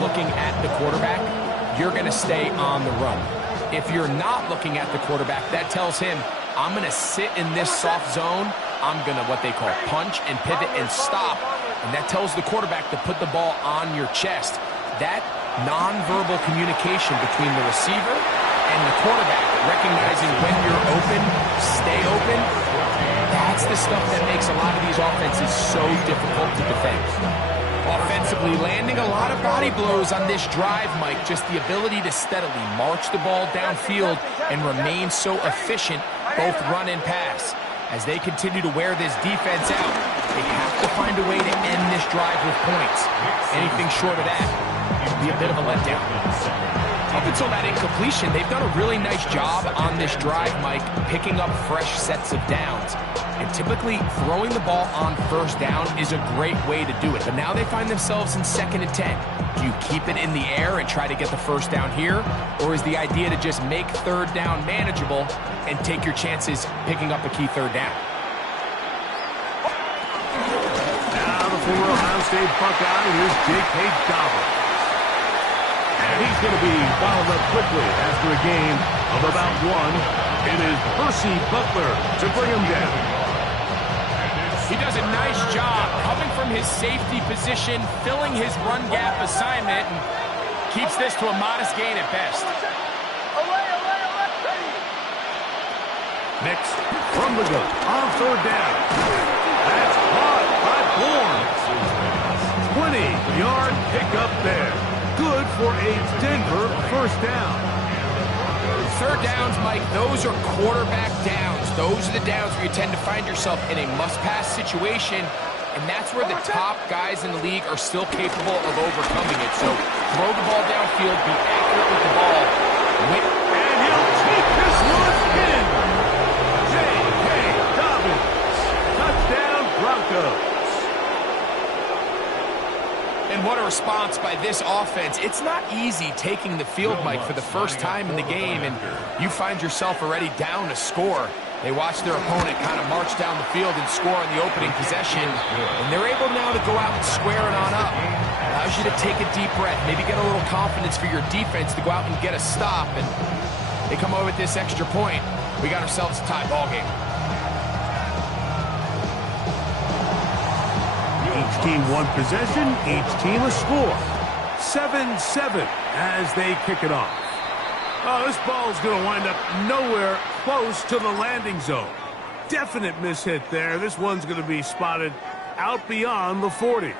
looking at the quarterback, you're going to stay on the run. If you're not looking at the quarterback, that tells him, I'm going to sit in this soft zone. I'm going to, what they call, punch and pivot and stop. And that tells the quarterback to put the ball on your chest. That nonverbal communication between the receiver and the quarterback, recognizing when you're open, stay open, that's the stuff that makes a lot of these offenses so difficult to defend. Offensively, landing a lot of body blows on this drive, Mike. Just the ability to steadily march the ball downfield and remain so efficient, both run and pass. As they continue to wear this defense out, they have to find a way to end this drive with points. Anything short of that would be a bit of a letdown. Up until that incompletion, they've done a really nice job on this drive, Mike, picking up fresh sets of downs. And typically, throwing the ball on first down is a great way to do it. But now they find themselves in 2nd and 10. Do you keep it in the air and try to get the first down here? Or is the idea to just make 3rd down manageable and take your chances picking up a key 3rd down? Now the former Ohio State Buckeye, here's J.K. Dobbins. And he's going to be fouled up quickly after a gain of about 1. It is Percy Butler to bring him down. He does a nice job coming from his safety position, filling his run gap assignment, and keeps this to a modest gain at best. Next, from the gun, on 3rd down. That's caught by Bourne. 20-yard pickup there. Good for a Denver first down. 3rd downs, Mike, those are quarterback downs. Those are the downs where you tend to find yourself in a must-pass situation, and that's where the top guys in the league are still capable of overcoming it. So throw the ball downfield, be accurate with the ball. And he'll take this one in. J.K. Dobbins. Touchdown, Broncos. And what a response by this offense. It's not easy taking the field, Mike, for the first time in the game, and you find yourself already down a score. They watch their opponent kind of march down the field and score on the opening possession, and they're able now to go out and square it on up. Allows you to take a deep breath, maybe get a little confidence for your defense to go out and get a stop, and they come away with this extra point. We got ourselves a tie ball game. Each team one possession, each team a score. 7-7 as they kick it off. Oh, this ball is going to wind up nowhere close to the landing zone. Definite mishit there. This one's going to be spotted out beyond the 40.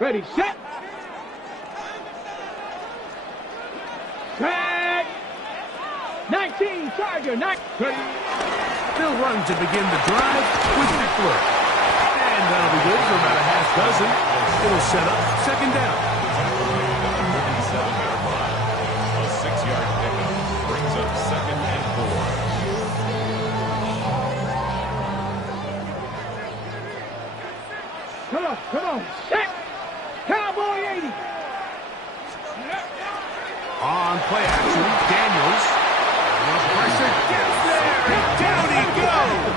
Ready, set. Set. 19, Charger, 9. Ready. They'll run to begin the drive with Eckler. And that'll be good for about a half dozen. It'll set up 2nd down. 37-yard line. A 6-yard pickup brings up 2nd and 4. Come on, set. Cowboy 80. On play action, Daniels. The pressure gets there, and down he goes.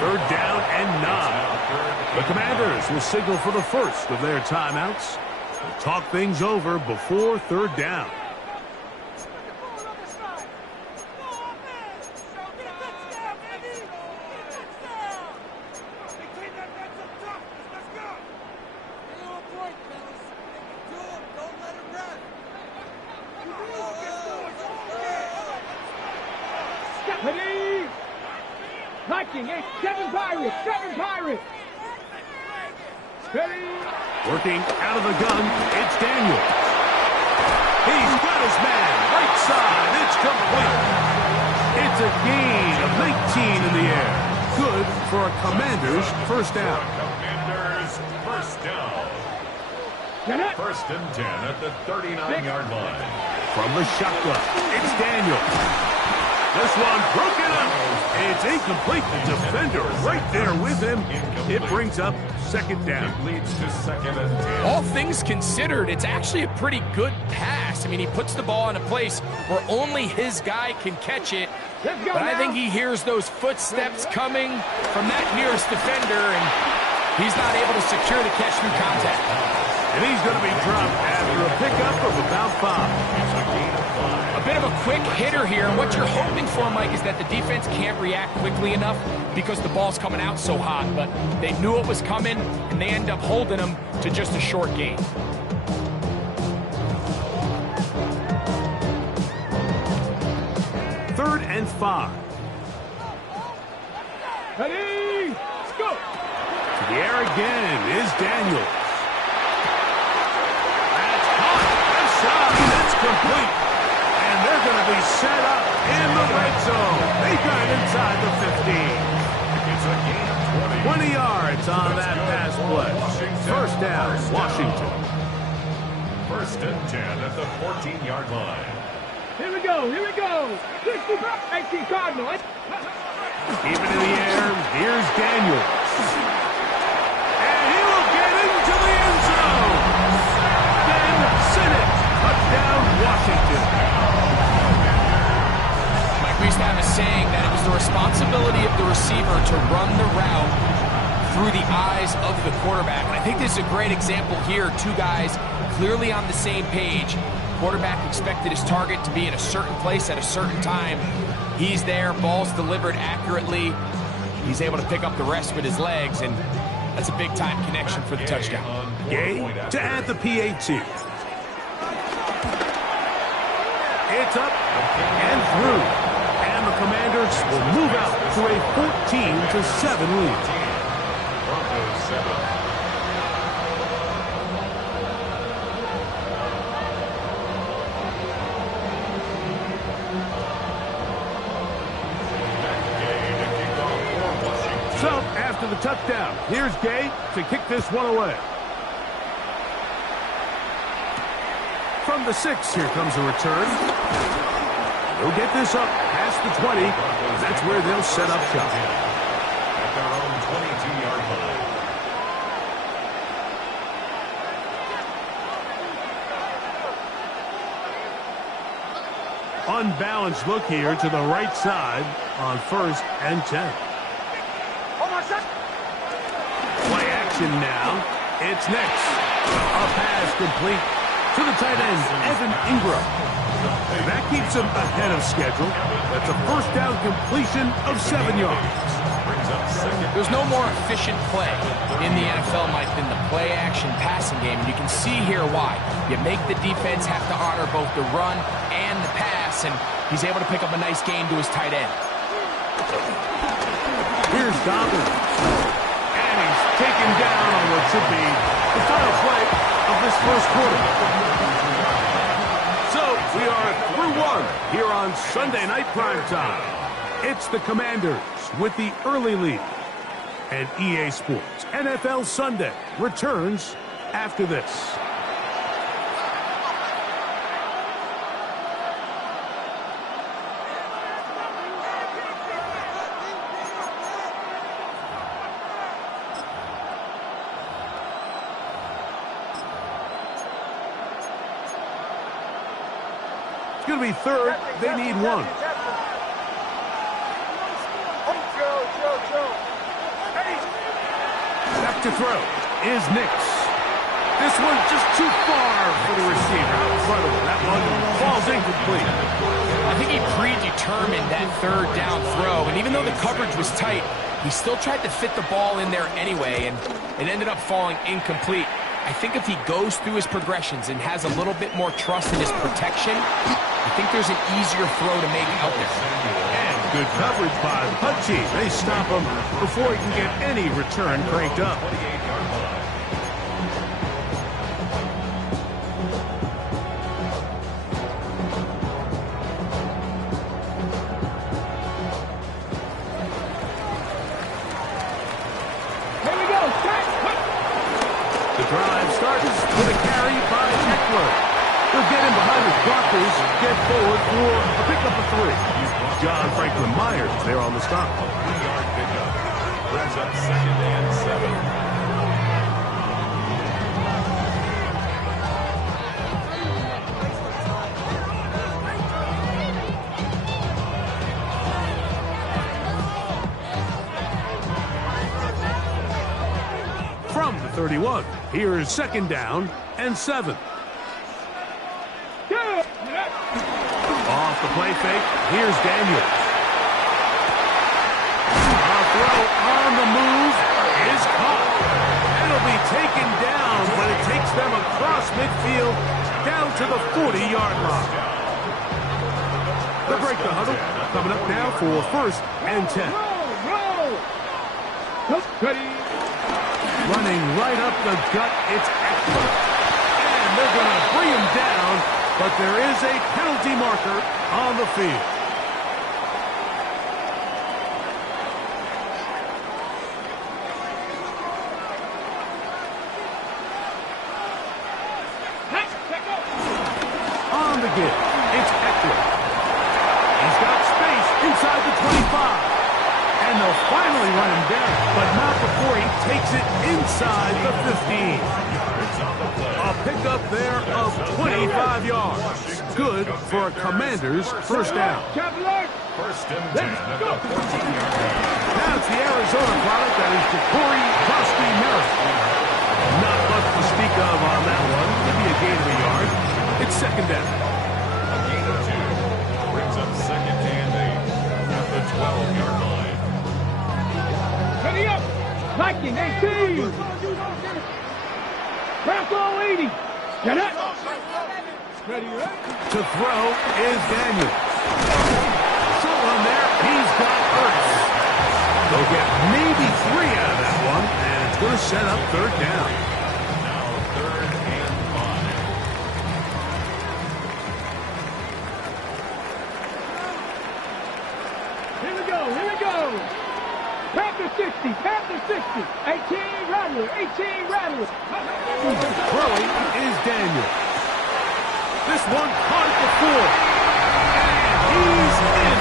3rd down and 9. The Commanders will signal for the first of their timeouts. They'll talk things over before 3rd down. Ready. Liking 7 Pirates, 7 Pirates. Ready. Working out of the gun, it's Daniels. He's got his man, right side, it's complete. It's a gain of 19 in the air. Good for a Commanders first down. Commanders first down. 1st and 10 at the 39-yard line. From the shotgun, it's Daniels. This one broken up. It's incomplete. The defender right there with him. It brings up second down. Leads to second and 10. All things considered, it's actually a pretty good pass. I mean, he puts the ball in a place where only his guy can catch it. Let's go But I now. think he hears those footsteps coming from that nearest defender, and he's not able to secure the catch through contact. And he's going to be dropped after a pickup of about 5. It's a gain of 5. A bit of a quick hitter here, and what you're hoping for, Mike, is that the defense can't react quickly enough because the ball's coming out so hot. But they knew it was coming, and they end up holding him to just a short gain. Third and 5. Ready, go. To the air again is Daniels. That's hot. Left side. That's complete. And they're going to be set up in the red zone. They got it inside the 15. It's a gain of 20. 20 yards on that pass play. First down, Washington. First and 10 at the 14-yard line. Here we go, here we go. 65, 19 Cardinal. Keep it in the air. Here's Daniels. And he will get into the end zone. Then Sinnott. Touchdown, Washington. Mike, we used to have a saying that it was the responsibility of the receiver to run the route through the eyes of the quarterback. And I think this is a great example here. Two guys clearly on the same page. Quarterback expected his target to be in a certain place at a certain time. He's there, ball's delivered accurately. He's able to pick up the rest with his legs, and that's a big-time connection for the touchdown. Gay to add the PAT. It's up and through. And the Commanders will move out to a 14-7 lead. Broncos 7. So, after the touchdown, here's Gay to kick this one away. From the 6, here comes a return. They'll get this up past the 20. That's where they'll set up shop. At their own 22-yard line. Unbalanced look here to the right side on 1st and 10. Play action now. It's next. A pass complete to the tight end, Evan Ingram. And that keeps him ahead of schedule. That's a first down completion of 7 yards. Brings up second. There's no more efficient play in the NFL, Mike, than the play-action passing game. And you can see here why. You make the defense have to honor both the run and the pass, and he's able to pick up a nice gain to his tight end. Here's Dobbins. And he's taken down on what should be the final play of this first quarter. So we are through one here on Sunday Night Primetime. It's the Commanders with the early lead. And EA Sports NFL Sunday returns after this. It's going to be third. They need one. Back to throw is Nix. This one's just too far for the receiver. Out in front of him. That one falls incomplete. I think he predetermined that third down throw, and even though the coverage was tight, he still tried to fit the ball in there anyway, and it ended up falling incomplete. I think if he goes through his progressions and has a little bit more trust in his protection, I think there's an easier throw to make out there. And good coverage by the punt team. They stop him before he can get any return cranked up. 28-yard line. Here we go, set. The drive starts with a carry by Eckler. He'll get in behind his blockers, get forward for a pickup of 3. He's brought John Franklin Myers there on the stop. 3-yard pickup. Brings up 2nd and 7. From the 31, here's 2nd down and 7. Off the play fake, here's Daniels. A throw on the move is caught. It'll be taken down, but it takes them across midfield down to the 40-yard line. They'll break the huddle. Coming up now for 1st and 10. Running right up the gut, it's Eckler. And they're going to bring him down, but there is a penalty marker on the field. On the give, it's Eckler. He's got space inside the 25. And they'll finally run him down, but not before he takes it inside the 15. A pickup there of 25 yards. Good for a Commander's 1st down. First and 10 at the 14-yard line. Now it's the Arizona product that is Ja'Cory Merritt. Not much to speak of on that one. Maybe a gain of a yard. It's 2nd down. A gain of 2. Brings up 2nd and 8 at the 12-yard line. Ready up! Viking 18! Craft all 80! Get it! Ready, right? To throw is Daniels. Short one there. He's got Ertz. They'll get maybe 3 out of that one, and it's going to set up 3rd down. Now 3rd and 5. Here we go, here we go! Panther 60, Panther 60, 18 Rattler, 18 Rattler. Throwing is Daniels. This one caught at the 4. And he's in.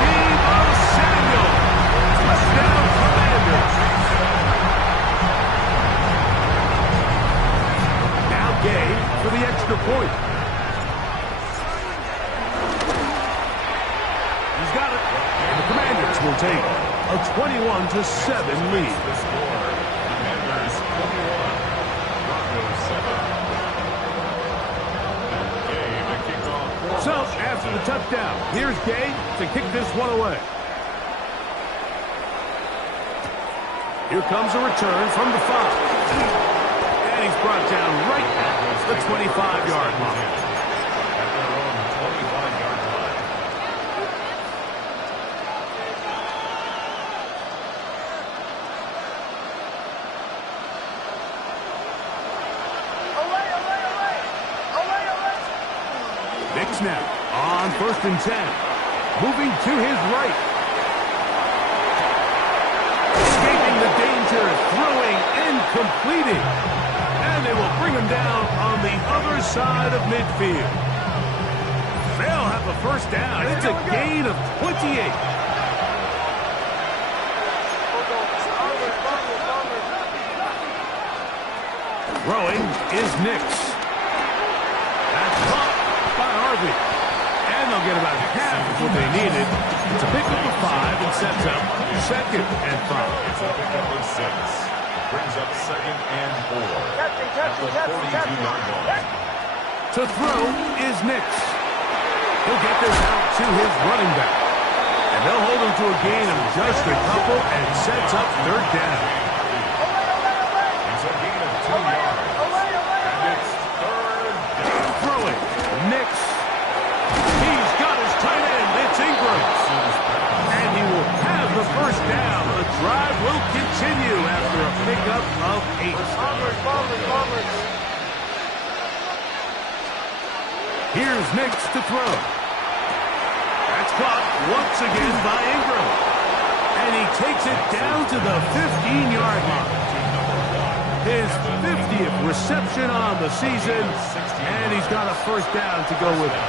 Deebo Samuel. Touchdown Commanders. Now Gay for the extra point. He's got it. And the Commanders will take a 21-7 lead. The score, Commanders 21, Broncos 7. Gay to kick off. So, after the touchdown, here's Gay to kick this one away. Here comes a return from the 5. And he's brought down right at the 25-yard line. At their own 25-yard line. Big snap on 1st and 10. Moving to his right. Escaping the danger, throwing and completing. And they will bring him down on the other side of midfield. They'll have a 1st down. It's a gain of 28. Throwing is Nix. That's caught by Harvey. And they'll get about half of what they needed. It's a pickup of 5 and sets up 2nd and 5. It's a pickup of 6. Brings up 2nd and 4 at the 42-yard line. To throw is Nix. He'll get this out to his running back. And they'll hold him to a gain of just a couple and sets up 3rd down. It's a gain of 2 yards. And it's 3rd down. Throwing, Nix. He's got his tight end. It's Ingram. And he will have the 1st down. The drive will continue after a pickup of 8. Here's Nix to throw. That's caught once again by Ingram. And he takes it down to the 15-yard line. His 50th reception on the season. And he's got a 1st down to go with it.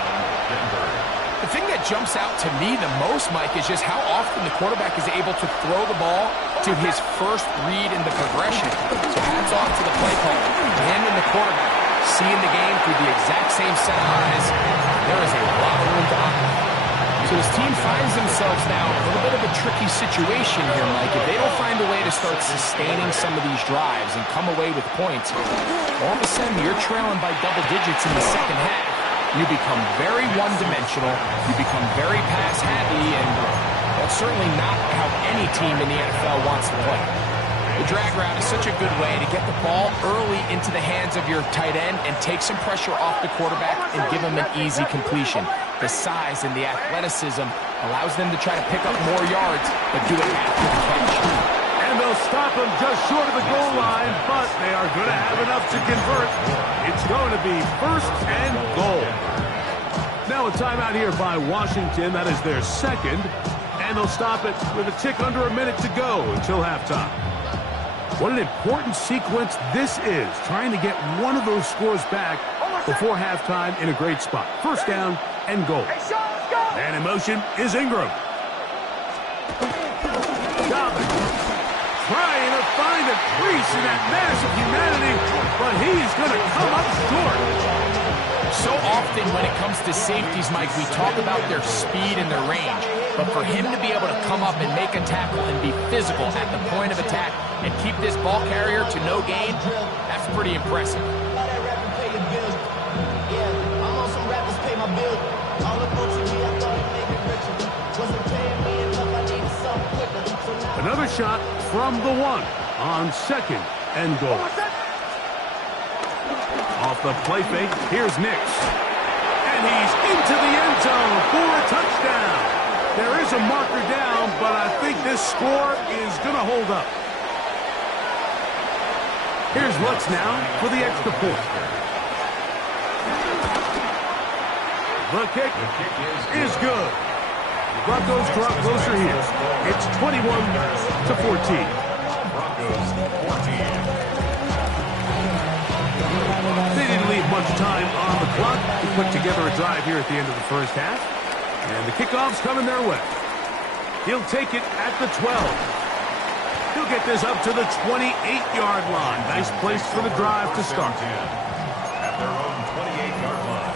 The thing that jumps out to me the most, Mike, is just how often the quarterback is able to throw the ball to his first read in the progression. So hats off to the play caller. Him and the quarterback seeing the game through the exact same set of eyes. There is a lot of room to operate. So this team finds themselves now in a little bit of a tricky situation here, Mike. If they don't find a way to start sustaining some of these drives and come away with points, all of a sudden you're trailing by double digits in the second half. You become very one-dimensional, you become very pass-happy, and that's certainly not how any team in the NFL wants to play. The drag route is such a good way to get the ball early into the hands of your tight end and take some pressure off the quarterback and give him an easy completion. The size and the athleticism allows them to try to pick up more yards, but do it after the catch. And they'll stop him just short of the goal line, but they are going to have enough to convert. It's going to be first and goal. Now a timeout here by Washington. That is their second. And they'll stop it with a tick under a minute to go until halftime. What an important sequence this is, trying to get one of those scores back before halftime in a great spot. First down and goal. And in motion is Ingram. Dobbins trying to find a crease in that mass of humanity, but he's going to come up short. So often when it comes to safeties, Mike, we talk about their speed and their range. But for him to be able to come up and make a tackle and be physical at the point of attack and keep this ball carrier to no gain, that's pretty impressive. Another shot from the one on second and goal. Off the play fake, here's Nix. And he's into the end zone for a touchdown. There is a marker down, but I think this score is going to hold up. Here's Lutz now for the extra point. The kick is good. Broncos draw closer here. It's 21-14. They didn't leave much time on the clock to put together a drive here at the end of the first half. And the kickoff's coming their way. He'll take it at the 12. He'll get this up to the 28-yard line. Nice place for the drive to start. At their own 28-yard line.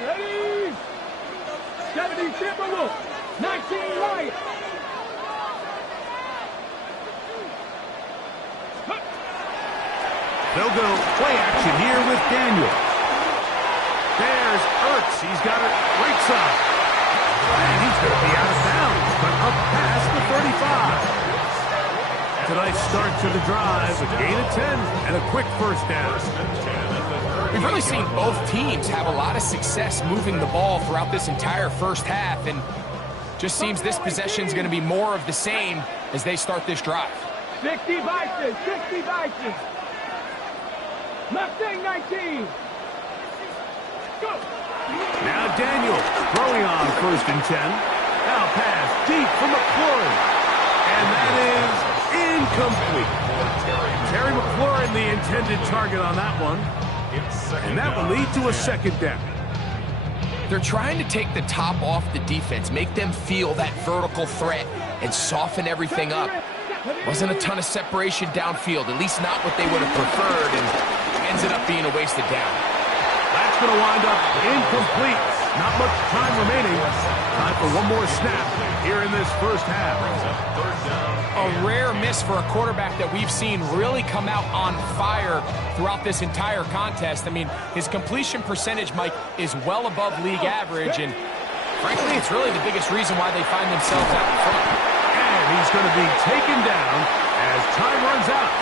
Ready? 70 Timberwolves, 19 Lions. They'll go play action here with Daniel. There's Ertz. He's got it right side. And he's going to be out of bounds, but up past the 35. Tonight's start to the drive, a gain of 10 and a quick first down. We've really seen both teams have a lot of success moving the ball throughout this entire first half, and just seems this possession is going to be more of the same as they start this drive. 60 Vikings, 60 Vikings. Left wing 19. Go. Now Daniel throwing on first and 10. Now pass deep from McLaurin. And that is incomplete. Terry McLaurin, the intended target on that one. And that will lead to a second down. They're trying to take the top off the defense, make them feel that vertical threat, and soften everything up. Wasn't a ton of separation downfield, at least not what they would have preferred, and ended up being a wasted down. That's going to wind up incomplete. Not much time remaining. Time for one more snap here in this first half. A rare miss for a quarterback that we've seen really come out on fire throughout this entire contest. I mean, his completion percentage, Mike, is well above league average, and frankly, it's really the biggest reason why they find themselves out in front. And he's going to be taken down as time runs out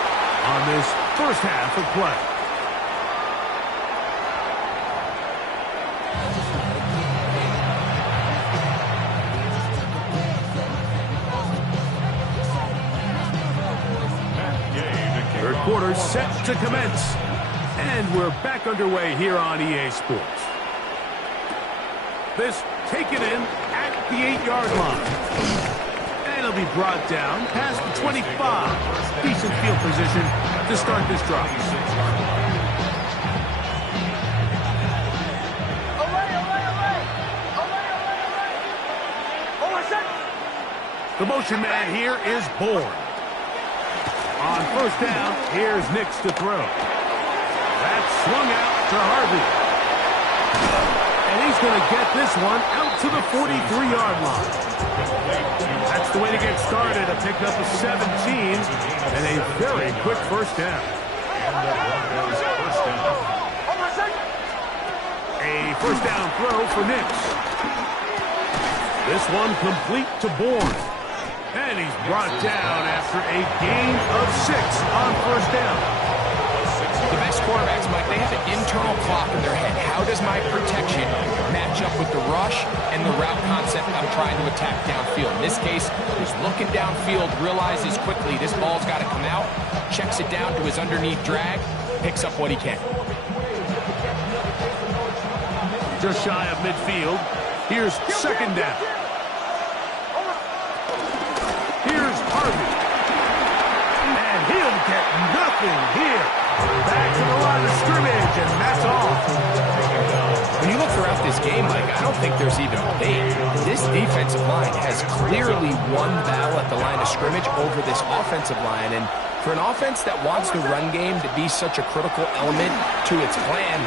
on this first half of play. Third quarter set to commence. And we're back underway here on EA Sports. This taken in at the 8-yard line. And he'll be brought down past the 25. Decent field position to start this drive. The motion man here is Bourne. On first down, here's Nix to throw. That's swung out to Harvey. And he's going to get this one out to the 43-yard line. That's the way to get started. A pickup of 17 and a very quick first down. A first down throw for Nix. This one complete to Bourne. And he's brought down after a gain of 6 on first down. The best quarterbacks, Mike, they have an internal clock in their head. How does my protection match up with the rush and the route concept I'm trying to attack downfield? In this case, he's looking downfield, realizes quickly this ball's got to come out, checks it down to his underneath drag, picks up what he can. Just shy of midfield. Here's second down. Here's Harvey. And he'll get nothing here. Back to the line of scrimmage, and that's all. When you look throughout this game, Mike, I don't think there's even a debate. This defensive line has clearly won the battle at the line of scrimmage over this offensive line. And for an offense that wants the run game to be such a critical element to its plan,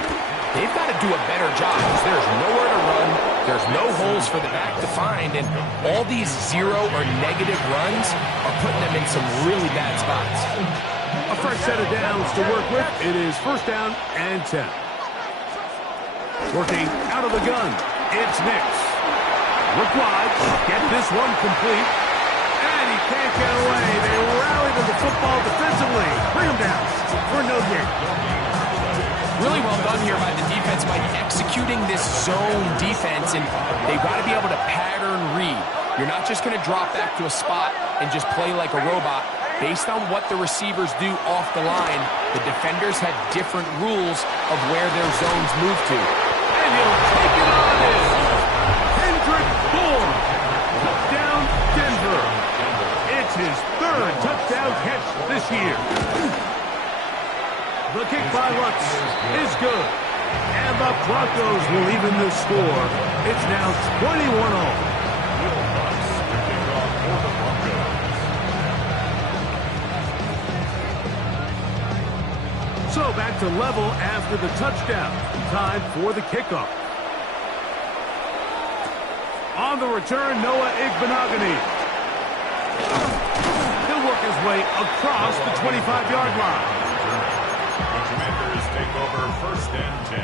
they've got to do a better job because there's nowhere to run. There's no holes for the back to find. And all these zero or negative runs are putting them in some really bad spots. A fresh set of downs to work with. It is first down and 10. Working out of the gun. It's Nix. Look wide. Get this one complete. And he can't get away. They rally to the football defensively. Bring him down for no gain. Really well done here by the defense by executing this zone defense, and they've got to be able to pattern read. You're not just going to drop back to a spot and just play like a robot. Based on what the receivers do off the line, the defenders have different rules of where their zones move to. And he'll take it on in. Kendrick Bourne. Touchdown, Denver. It's his third touchdown catch this year. The kick by Lutz is good. And the Broncos will even the score. It's now 21-all. So back to level after the touchdown. Time for the kickoff. On the return, Noah Igbinoghene. He'll work his way across the 25-yard line. The Commanders take over first and 10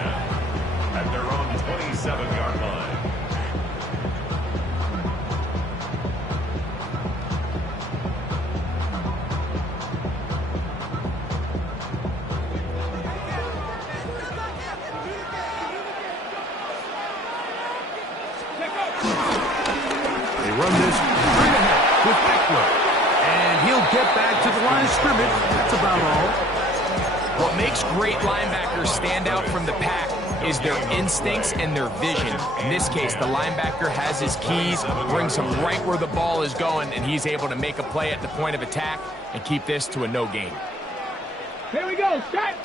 at their own 27-yard line. They run this straight ahead with Eckler. And he'll get back to the line of scrimmage. That's about all. What makes great linebackers stand out from the pack is their instincts and their vision. In this case, the linebacker has his keys, brings him right where the ball is going, and he's able to make a play at the point of attack and keep this to a no gain. Here we go. Start.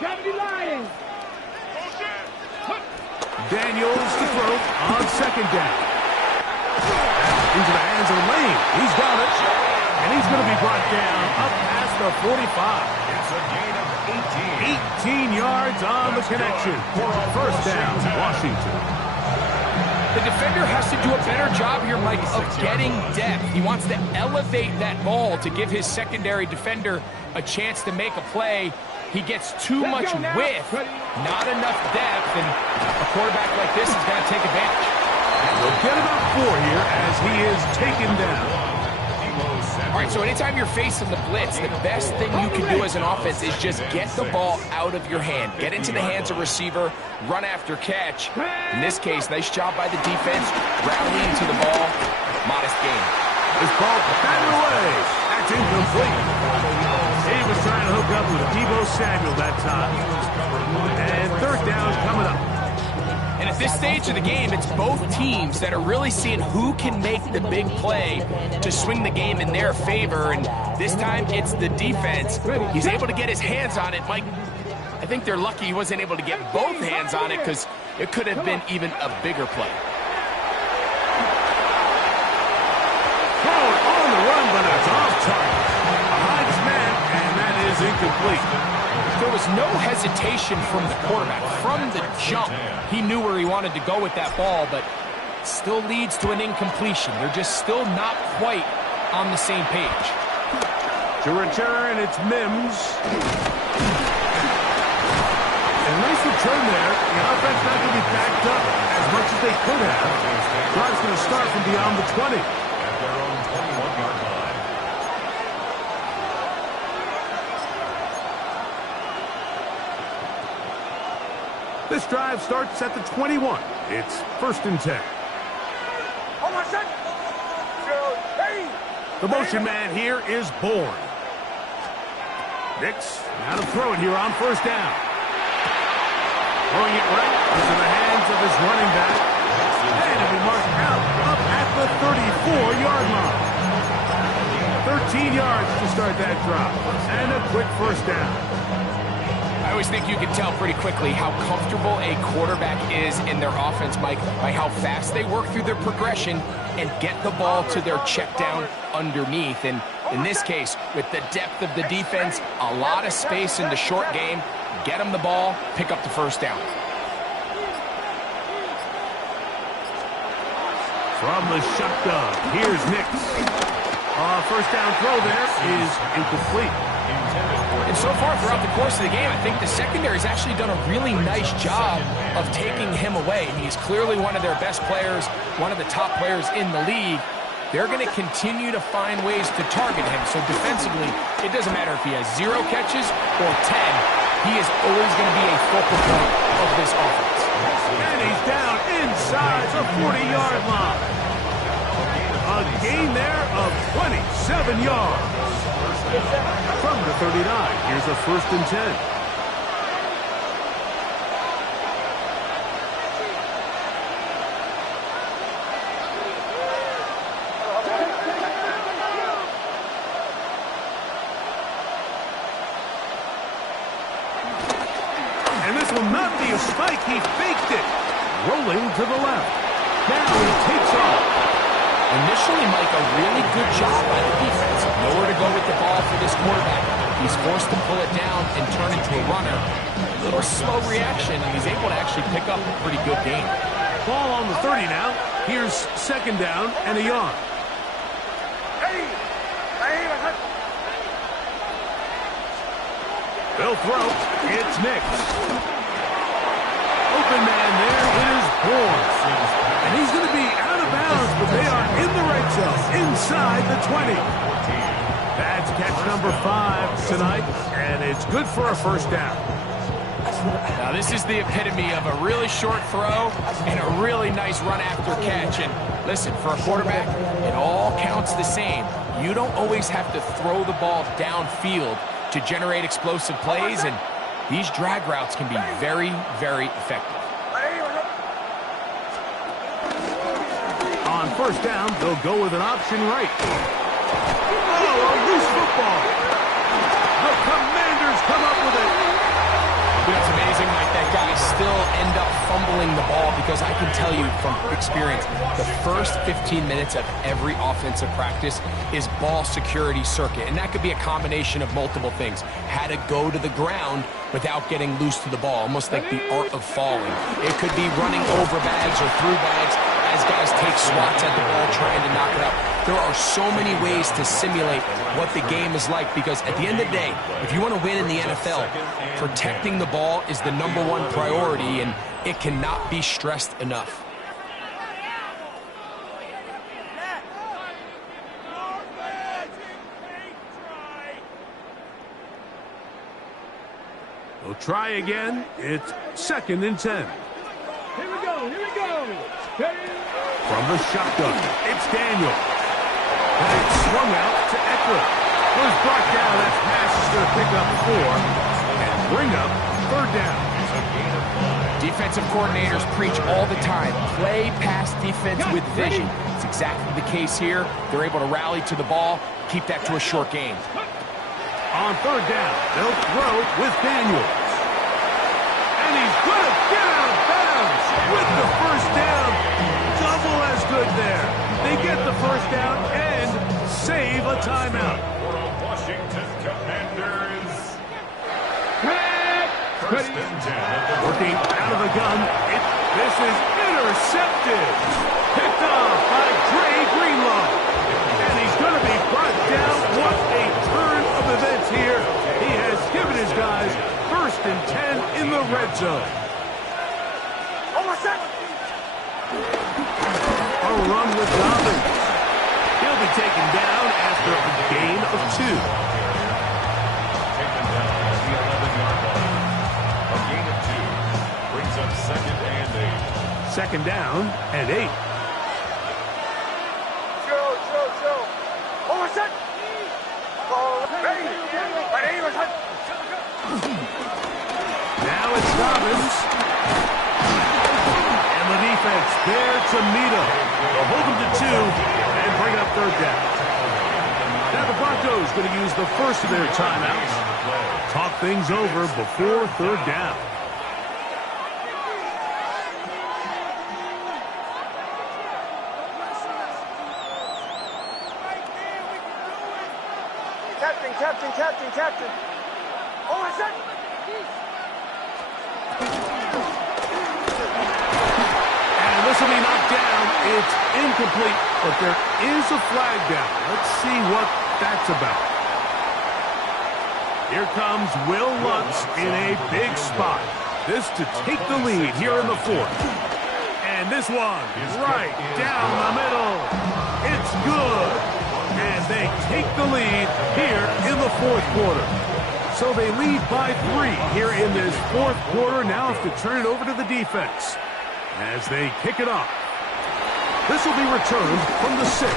Deputy Lions. Daniels to throw on second down. Into the hands of Lane. He's got it. And he's going to be brought down up past the 45. It's a gain of 18 yards on the connection. First down, Washington. The defender has to do a better job here, Mike, of getting depth. He wants to elevate that ball to give his secondary defender a chance to make a play. He gets too much width, not enough depth, and a quarterback like this is going to take advantage. We'll get about 4 here as he is taken down. All right, so anytime you're facing the blitz, the best thing you can do as an offense is just get the ball out of your hand. Get into the hands of receiver, run after catch. In this case, nice job by the defense, rallying to the ball. Modest gain. This ball batted away. That's incomplete. He was trying to hook up with Deebo Samuel that time. And third down coming up. In a at this stage of the game, it's both teams that are really seeing who can make the big play to swing the game in their favor, and this time it's the defense. He's able to get his hands on it. Mike, I think they're lucky he wasn't able to get both hands on it because it could have been even a bigger play. Thrown on the run, but it's off target. Behind his man, and that is incomplete. There was no hesitation from the quarterback. From the jump, he knew where he wanted to go with that ball, but still leads to an incompletion. They're just still not quite on the same page. To return, it's Mims. A nice return there. The offense not going to be backed up as much as they could have. Drive's going to start from beyond the 20. At their own 21-yard line. This drive starts at the 21. It's 1st and 10. The motion man here is Bourne. Nix now to throw it here on 1st down. Throwing it right into the hands of his running back. And it'll be marked out up at the 34-yard line. 13 yards to start that drop. And a quick 1st down. I always think you can tell pretty quickly how comfortable a quarterback is in their offense, Mike, by how fast they work through their progression and get the ball to their check down underneath. And in this case, with the depth of the defense, a lot of space in the short game, get them the ball, pick up the 1st down. From the shotgun, here's Nix. 1st down throw there is incomplete. And so far throughout the course of the game, I think the secondary's actually done a really nice job of taking him away. He's clearly one of their best players, one of the top players in the league. They're going to continue to find ways to target him. So defensively, it doesn't matter if he has 0 catches or 10. He is always going to be a focal point of this offense. And he's down inside the 40-yard line. A gain there of 27 yards. From the 39, here's a 1st and 10. And this will not be a spike. He faked it. Rolling to the left. Now he takes off. Initially, Mike, a really good job by the defense. Nowhere to go with the ball for this quarterback. He's forced to pull it down and turn into a runner. A little slow reaction, and he's able to actually pick up a pretty good game. Ball on the 30 now. Here's 2nd down and a yard. They'll throw. It's Nix. Open man there. It is Bourne. And he's going to be out of bounds, but they are in the right zone, inside the 20. That's catch number 5 tonight, and it's good for a 1st down. Now, this is the epitome of a really short throw and a really nice run after catch. And listen, for a quarterback, it all counts the same. You don't always have to throw the ball downfield to generate explosive plays, and these drag routes can be very, very effective. On 1st down, they'll go with an option right. Oh, a loose football. The Commanders come up with it. You know, it's amazing, Mike, that guys still end up fumbling the ball because I can tell you from experience, the first 15 minutes of every offensive practice is ball security circuit. And that could be a combination of multiple things. How to go to the ground without getting loose to the ball, almost like the art of falling. It could be running over bags or through bags as guys take swats at the ball trying to knock it out. There are so many ways to simulate what the game is like because at the end of the day, if you want to win in the NFL, protecting the ball is the #1 priority, and it cannot be stressed enough. They'll try again. It's 2nd and 10. Here we go, here we go. From the shotgun, it's Daniel. And it's swung out to Eckler. Was brought down. That pass is going to pick up 4 and bring up 3rd down. It's a gain of 5. Defensive coordinators preach all the time, play pass defense with vision. It's exactly the case here. They're able to rally to the ball, keep that to a short game. On third down, they'll throw with Daniels. And he's going to get out of bounds with the first down. Double as good there. They get the first down and save a timeout. For the Washington Commanders. First and 10 at the Working out of the gun. This is intercepted. Picked off by Dre Greenlaw. And he's going to be brought down. What a turn of events here. He has given his guys first and 10 in the red zone. A run with Dobbins. He'll be taken down after a gain of 2. taken down at the 11-yard line. A gain of 2 brings up second and 8. Second down and 8. Now it's Dobbins. And the defense there to meet him. They'll hold him to 2 and bring up third down. Now the Broncos going to use the first of their timeouts. Talk things over before third down. Captain. And this will be knocked down. It's incomplete, but there is a flag down. Let's see what that's about. Here comes Will Lutz in a big spot. This to take the lead here in the fourth. And this one right down the middle. It's good. And they take the lead here in the fourth quarter. So they lead by 3 here in this fourth quarter. Now have to turn it over to the defense as they kick it off. This will be returned from the 6.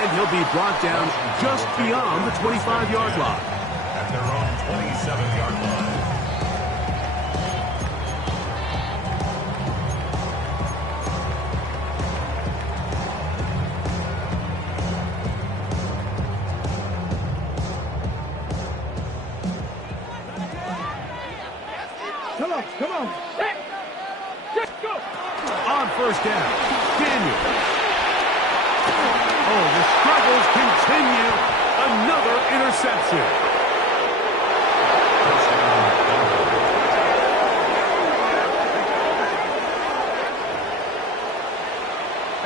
And he'll be brought down just beyond the 25-yard line. At their own 27-yard line. Come on. Let's go. On first down, Daniel. Oh, the struggles continue. Another interception.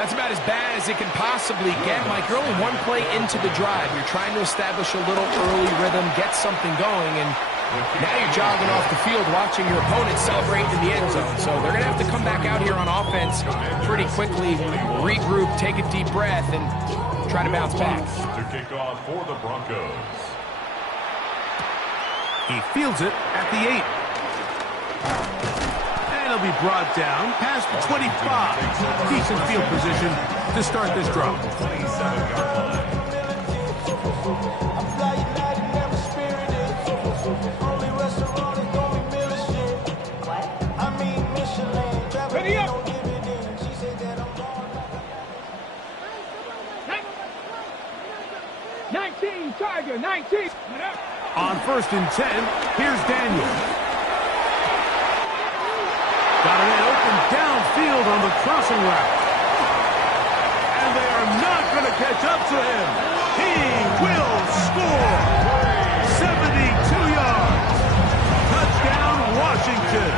That's about as bad as it can possibly get, Mike. You're only one play into the drive. You're trying to establish a little early rhythm, get something going, and now you're jogging off the field watching your opponent celebrate in the end zone. So they're going to have to come back out here on offense pretty quickly, regroup, take a deep breath, and try to bounce back. To kick off for the Broncos. He fields it at the 8. And he'll be brought down past the 25. Decent field position to start this drive. 27-yard line. Ready up. 19, Tiger, 19. On first and 10, here's Daniel. Got an open downfield on the crossing route. And they are not going to catch up to him. He will score. 72 yards. Touchdown, Washington.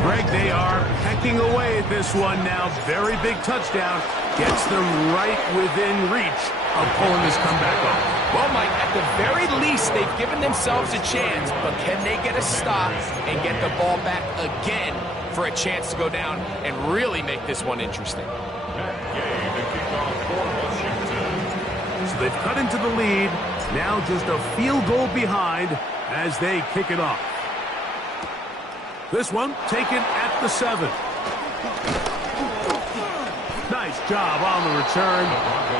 Greg, they are pecking away at this one now. Very big touchdown. Gets them right within reach of pulling this comeback off. Well, Mike, at the very least, they've given themselves a chance, but can they get a stop and get the ball back again for a chance to go down and really make this one interesting? That game to kick off for Washington. So they've cut into the lead. Now just a field goal behind as they kick it off. This one taken at the 7. Nice job on the return.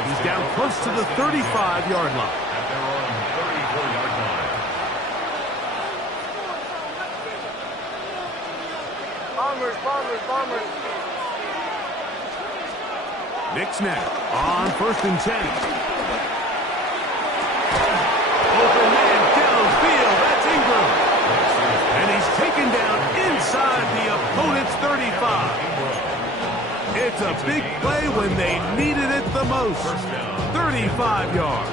He's down close to the 35-yard line. At their own 34-yard line. Nick snap on 1st and 10. Open man downfield. That's Ingram. And he's taken down inside the opponent's 35. It's a big play when they needed it the most. 35 yards.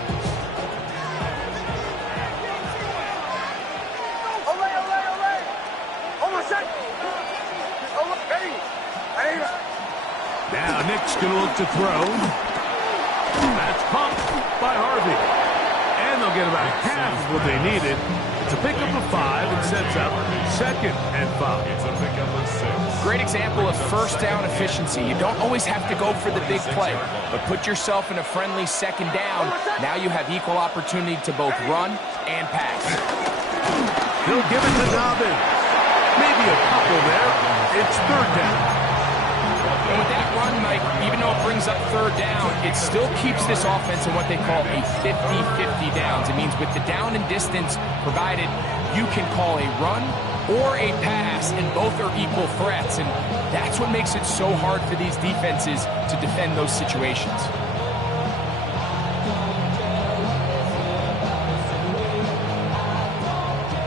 Now Nick's going to look to throw. That's pumped by Harvey. And they'll get about half of what they needed. It's a pickup of 5 and sets up 2nd and 5. It's a pickup of 6. Great example of first down efficiency. You don't always have to go for the big play, but put yourself in a friendly 2nd down. Now you have equal opportunity to both run and pass. He'll give it to Dobbins. Maybe a couple there. It's 3rd down. And with that run, Mike, even though it brings up 3rd down, it still keeps this offense in what they call a 50-50 downs. It means with the down and distance provided, you can call a run or a pass, and both are equal threats. And that's what makes it so hard for these defenses to defend those situations.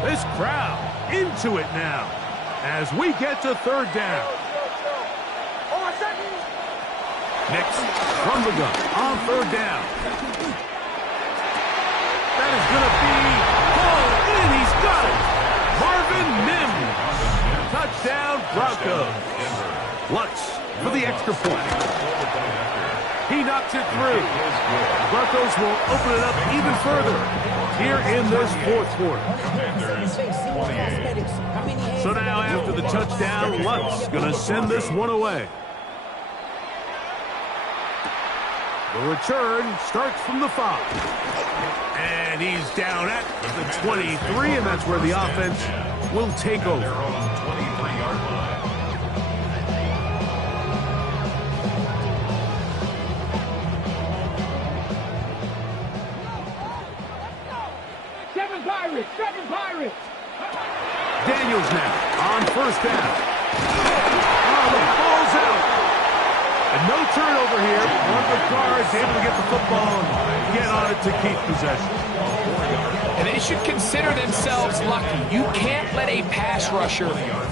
This crowd into it now as we get to 3rd down. Next, from the gun on 3rd down. That is going to be ball in. He's got it. Marvin Mims. Touchdown, Broncos. Lutz for the extra point. He knocks it through. Broncos will open it up even further here in this 4th quarter. So now after the touchdown, Lutz going to send this one away. The return starts from the 5. And he's down at the 23, and that's where the offense will take over. 23-yard line. Seven Pirates. Daniels now on 1st down. Oh, the ball's out. And no turnover here. Ricard's able to get the football and get on it to keep possession. And they should consider themselves lucky. You can't let a pass rusher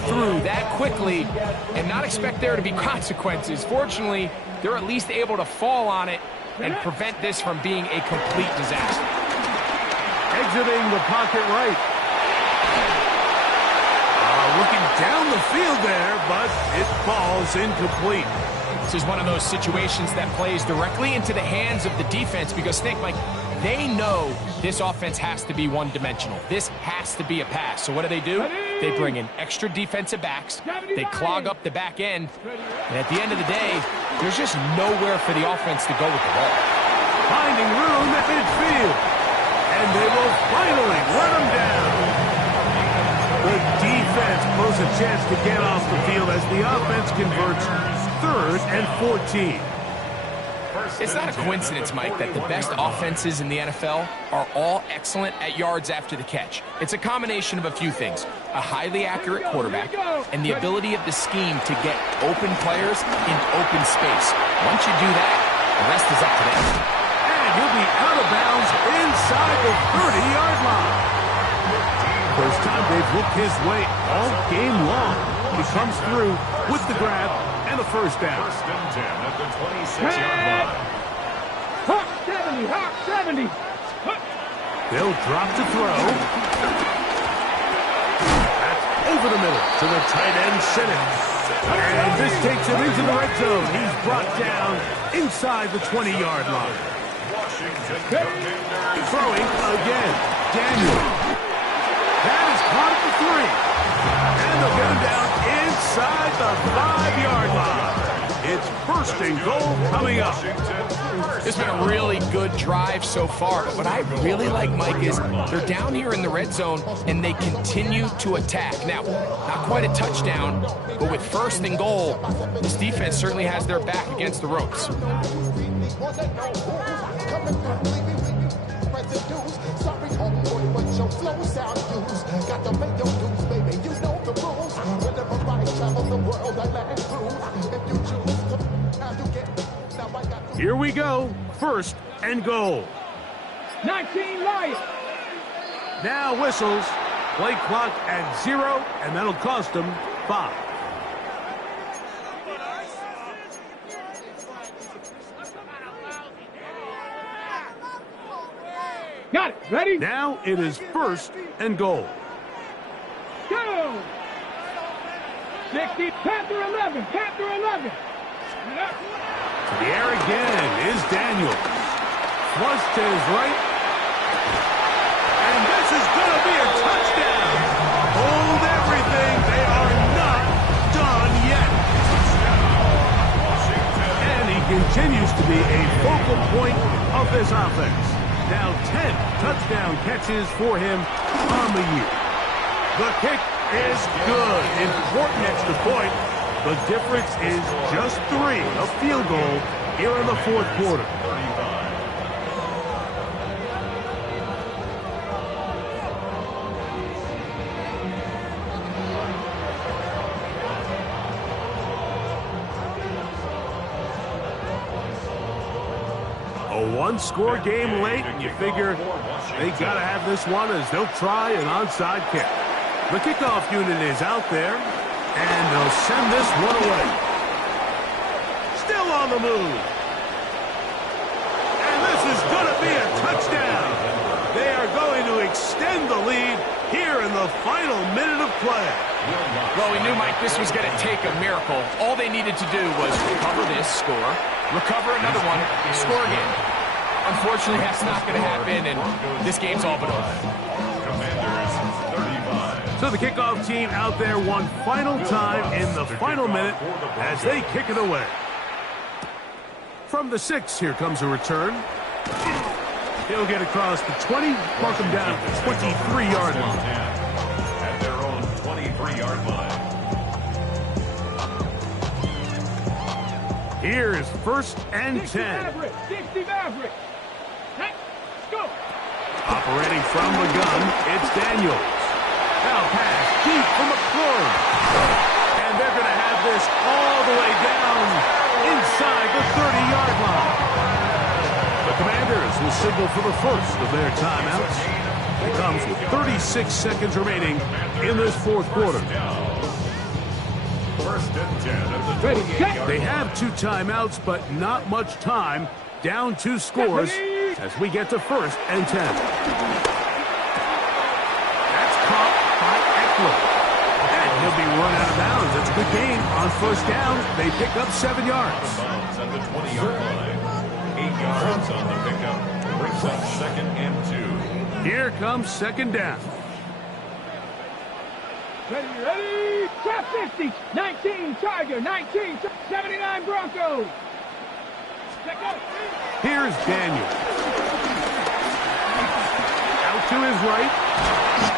through that quickly and not expect there to be consequences. Fortunately, they're at least able to fall on it and prevent this from being a complete disaster. Exiting the pocket right. Looking down the field there, but it falls incomplete. This is one of those situations that plays directly into the hands of the defense because think, Mike, they know this offense has to be one-dimensional. This has to be a pass. So what do? They bring in extra defensive backs. They clog up the back end. And at the end of the day, there's just nowhere for the offense to go with the ball. Finding room at midfield. And they will finally run them down. The defense poses a chance to get off the field as the offense converts 3rd and 14. It's not a coincidence, Mike, that the best offenses in the NFL are all excellent at yards after the catch. It's a combination of a few things. A highly accurate quarterback and the ability of the scheme to get open players in open space. Once you do that, the rest is up to them. And he'll be out of bounds inside the 30-yard line. First time they've looked his way all game long. He comes through with the grab and a 1st down. 1st and 10 at the 26-yard line. Hawk 70, Hawk 70. They'll drop to throw. That's over the middle to the tight end, Simmons. And this takes him into the red zone. He's brought down inside the 20-yard line. Throwing again. Daniel. That is caught at the 3. And they'll get him down inside the 5-yard line. It's 1st and goal coming up. It's been a really good drive so far, but what I really like, Mike, is they're down here in the red zone and they continue to attack. Now, not quite a touchdown, but with 1st and goal, this defense certainly has their back against the ropes. Got to make your dues, baby. You know the rules. Whenever I travel the world. Here we go. First and goal. 19 Lions. Now whistles. Play clock at 0, and that'll cost them 5. Got it. Ready? Now it is first and goal. Go. 60. Panther 11. Panther 11. To the air again is Daniels. Flush to his right. And this is going to be a touchdown. Hold everything. They are not done yet. And he continues to be a focal point of this offense. Now 10 touchdown catches for him on the year. The kick is good. Important extra point. The difference is just 3. A field goal here in the fourth quarter. A one-score game late. You figure they got to have this one as they'll try an onside kick. The kickoff unit is out there, and they'll send this one away. Still on the move. And this is going to be a touchdown. They are going to extend the lead here in the final minute of play. Well, we knew, Mike, this was going to take a miracle. All they needed to do was recover this, score, recover another one, score again. Unfortunately, that's not going to happen, and this game's all but over. Commanders 35. So the kickoff team out there one final time in the final minute as they kick it away. From the 6, here comes a return. He'll get across the 20, mark him down at the 23-yard line. At their own 23-yard line. Here is first and 60 10. Maverick. 60 Maverick. Let's go. Operating from the gun, it's Daniels. Now pass deep for McClure. And they're going to have this all the way down inside the 30-yard line. The Commanders will signal for the first of their timeouts. It comes with 36 seconds remaining in this fourth quarter. First and 10 at the Ready, 28-yard line. They have 2 timeouts, but not much time. Down 2 scores as we get to first and 10. That's caught by Eckler. And he'll be run out of bounds. It's a good gain on first down. They pick up 7 yards. Bounds at the 20-yard line. 8 yards on the pickup. Brings up second and 2. Here comes second down. Ready. Trap 50. 19 Tiger. 19. 79 Broncos. Let go. Here's Daniel. Out to his right.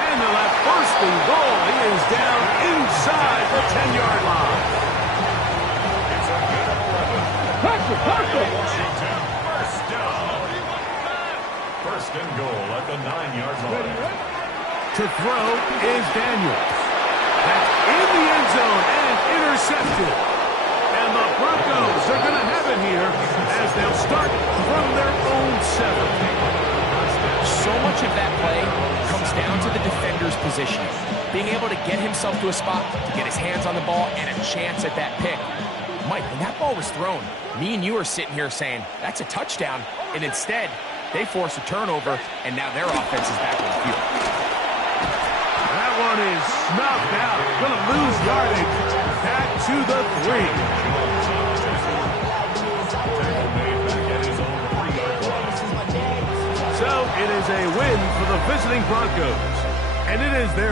And they'll have first and goal. He is down inside the 10-yard line. It's a gain of 11. Perfect. Washington, first down. First and goal at the 9-yard line. To throw is Daniels. That's in the end zone and intercepted. And the Broncos are going to have it here as they'll start from their own 7. So much of that play comes down to the defender's position. Being able to get himself to a spot, to get his hands on the ball, and a chance at that pick. Mike, when that ball was thrown, me and you are sitting here saying, that's a touchdown. And instead, they force a turnover, and now their offense is back on the field. That one is snuffed out. Going to lose yardage. Back to the 3. Tackle made back at his own 3-yard line. So it is a win for the visiting Broncos. And it is their